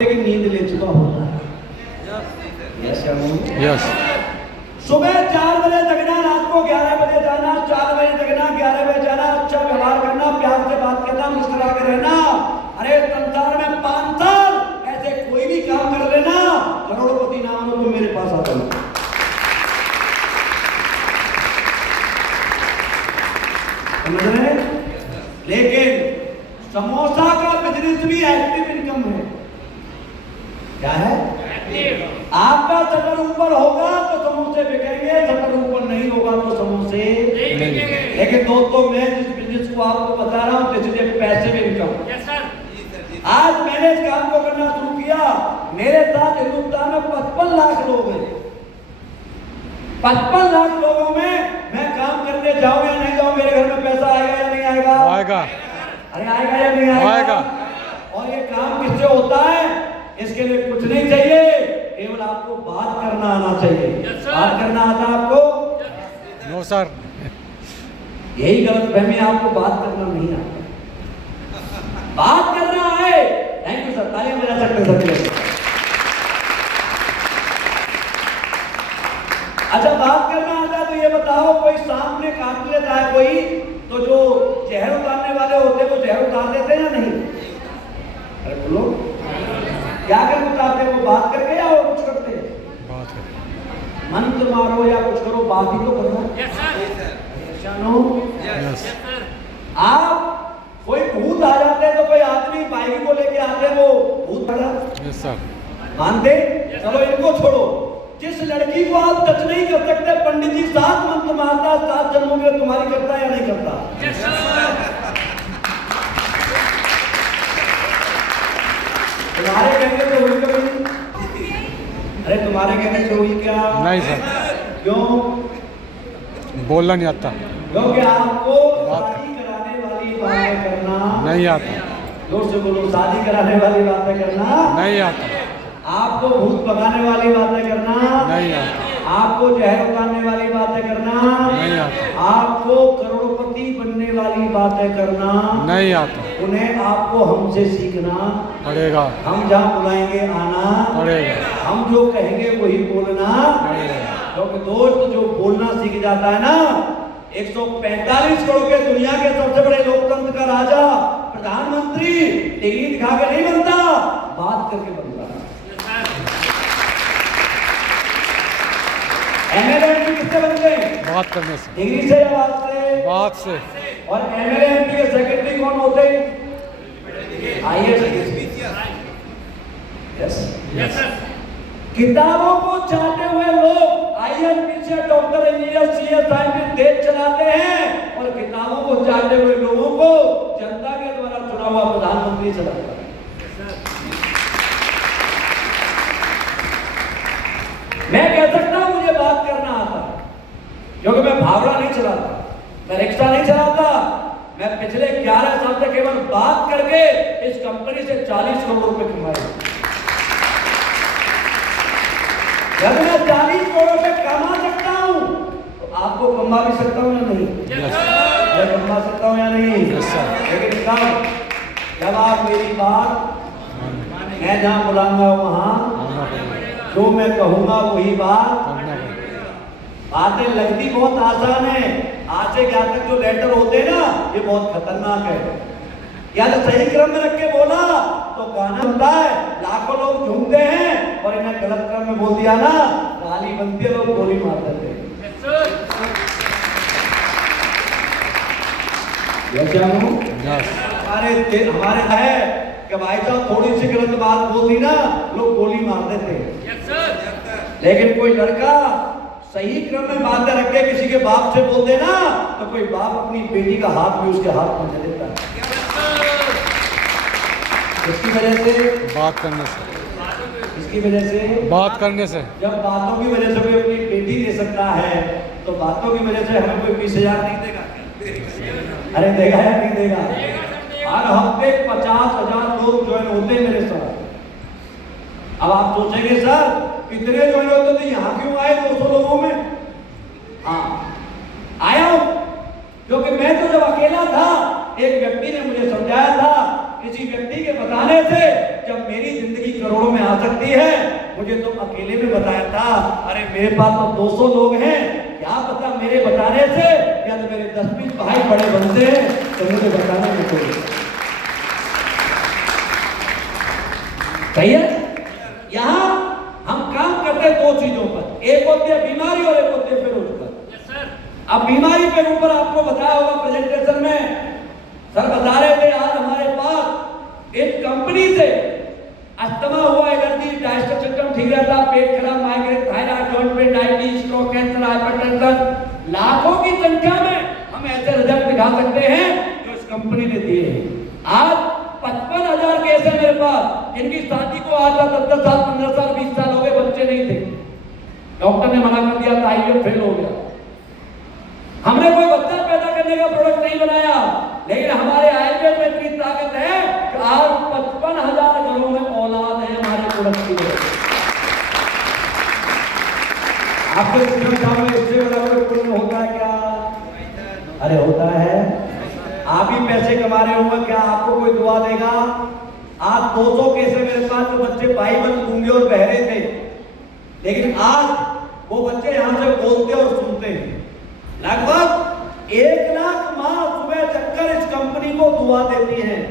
लेकिन नींद ले चुका होता है। यस सुबह 4 बजे जगना, रात को 11 बजे जाना, 4 बजे जगना, 11 बजे जाना, अच्छा व्यवहार करना, प्यार से बात करना, मुस्कुरा के रहना। अरे संसार में 5 साल ऐसे कोई भी काम कर लेना, करोड़पति ना हो तो मेरे पास आता है। समझ रहे? लेकिन समोसा का बिजनेस भी एक्टिव इनकम है। क्या है? आपका शटर ऊपर होगा तो समोसे बिकेंगे, शटर ऊपर नहीं होगा तो समोसे नहीं। लेकिन दोस्तों, मैं जिस बिजनेस को आपको बता रहा हूँ, इसलिए पैसे भी इनकम। आज मैंने इस काम को करना शुरू किया। मेरे साथ हिंदुस्तान में 55 लाख लोग हैं। 55 लाख लोगों में मैं काम करने जाऊं या नहीं जाऊं, मेरे घर में पैसा आएगा या नहीं आएगा? आएगा। अरे आएगा या नहीं आएगा? और ये काम किससे होता है? इसके लिए कुछ नहीं चाहिए, केवल आपको बात करना आना चाहिए। बात करना आता है आपको? No sir. यही गलत फहमी, आपको बात करना नहीं आता। बात करना है। थैंक यू सर, तालियां बजा सकते हैं। अच्छा, बात करना आता है तो ये बताओ, कोई सांप ने काट लेता है कोई, तो जो जहर उतारने वाले होते हैं वो जहर उतार देते हैं या नहीं? अरे बोलो, क्या कर उतारते हैं? वो बात करके या और कुछ करते हैं? बात करके। मंत्र मारो या कुछ करो, बात ही तो करना। यस। आप कोई भूत आ जाते हैं तो कोई आदमी बाइक को लेके आते हैं, वो भूत पड़ा। Yes sir. मानते? चलो इनको छोड़ो। जिस लड़की को आप टच नहीं कर सकते, पंडित जी 7 मंत्र मारता, 7 जन्मों में तुम्हारी करता है या नहीं करता? तुम्हारे कहने से हुई कभी? अरे तुम्हारे कहने से हुई क्या? नहीं सर। क्यों? बोलना नहीं आता। क्योंकि आपको शादी कराने वाली बातें करना नहीं आता। जोर से बोलो, शादी कराने वाली बातें करना नहीं आता। आपको भूत भगाने वाली बातें करना नहीं आता। आपको जहर उतारने वाली बातें करना नहीं आता। आपको करोड़पति बनने वाली बातें करना नहीं आता। उन्हें आपको हमसे सीखना पड़ेगा। हम जहाँ बुलाएंगे आना पड़ेगा। हम जो कहेंगे वही बोलना पड़ेगा। क्योंकि दोस्त जो बोलना सीख जाता है ना, 145 करोड़ के दुनिया के सबसे बड़े लोकतंत्र का राजा प्रधानमंत्री डिग्री दिखा के नहीं बनता, बात करके बनता। एमएलए एमपी किससे बनते हैं? बात करने से। डिग्री से या बात से? बात से। और एमएलए एमपी के सेक्रेटरी कौन होते हैं? आईएएस। यस। किताबों को चाहते हुए लोग आईएएस पीछे डॉक्टर, इंजीनियर, सीएस, साइंटिस्ट देश चलाते हैं, और किताबों को चाहते हुए लोगों को जनता के द्वारा चुना हुआ प्रधानमंत्री चलाता है। मैं कह सकता हूं मुझे बात करना आता है, क्योंकि मैं भावड़ा नहीं चलाता, मैं रिक्शा नहीं चलाता। मैं पिछले 11 साल से केवल बात करके इस कंपनी से 40 करोड़ रुपए कमाए। जब मैं 40 करोड़ रुपए कमा सकता हूं तो आपको कमा भी सकता हूं या नहीं? मैं कमा सकता हूं या नहीं? लेकिन कब? जब आप मेरी बात, मैं जहां बुलाऊंगा वहां जो मैं कहूंगा वही बात। बातें लगती बहुत आसान है, आज से क्या तक जो लेटर होते हैं ना, ये बहुत खतरनाक है। या तो सही क्रम में रख के बोला तो गाना बनता है, लाखों लोग झूमते हैं, और इन्हें गलत क्रम में बोल दिया ना, गाली बनती है, लोग गोली मार देते हैं। हमारे है कि भाई साहब थोड़ी सी गलत बात बोल दी ना, लोग गोली मार देते हैं। लेकिन कोई लड़का सही क्रम में बातें रख के किसी के बाप से बोल देना, तो कोई बाप अपनी बेटी का हाथ भी उसके हाथ में दे देता है। इसकी वजह से बात करने से। इसकी वजह से बात करने से। जब बातों की वजह से कोई अपनी बेटी दे सकता है, तो बातों की वजह से हमें कोई 20,000 नहीं देगा? अरे देगा या नहीं देगा? हर हफ्ते 50,000 लोग ज्वाइन होते हैं मेरे साथ। अब आप सोचेंगे सर इतने ज्वाइन होते तो यहाँ क्यों आए 200 लोगों में? हाँ, आया हूं क्योंकि मैं तो जब अकेला था, एक व्यक्ति ने मुझे समझाया था, किसी व्यक्ति के बताने से जब मेरी जिंदगी करोड़ों में आ सकती है, मुझे तो अकेले में बताया था, अरे मेरे पास तो 200 लोग हैं, क्या पता मेरे बताने से या तो मेरे 10-20 भाई बड़े बनते हैं तो मुझे बताने में कोई सही है। यहां हम काम करते हैं दो चीजों पर, एक होती है बीमारी और एक होती है बेरोजगार। अब बीमारी के ऊपर आपको बताया होगा प्रेजेंटेशन में, सर बता रहे थे आज हमारे पास एक कंपनी से अस्थमा हुआ, एलर्जी, डाइजेस्टिव सिस्टम ठीक रहता, पेट खराब, migraine, thyroid, joint pain, diabetes, stroke, cancer, hypertension, लाखों की संख्या में हम ऐसे रिजल्ट दिखा सकते हैं जो इस कंपनी ने दिए हैं। आज 55,000 केस है मेरे पास, जिनकी शादी को आज 10 साल, 15 साल, 20 साल हो गए, बच्चे नहीं थे, डॉक्टर ने मना कर दिया था, आईवीएफ फेल हो गया। हमने कोई बच्चा पैदा करने का प्रोडक्ट नहीं बनाया, लेकिन हमारे आयुर्वेद में इतनी ताकत है कि आज 55,000 घरों में औलाद है हमारे प्रोडक्ट की वजह से। आपको पूछना चाहूंगा, इससे बड़ा कोई पुण्य होता है क्या? अरे होता है। आप ही पैसे कमा रहे होंगे, क्या आपको कोई दुआ देगा? आज 200 केस है मेरे पास, तो बच्चे भाई बंद गूंगे और बहरे थे, लेकिन आज वो बच्चे यहां से बोलते और सुनते हैं। लगभग 1 लाख माँ सुबह चक्कर इस कंपनी को दुआ देती हैं।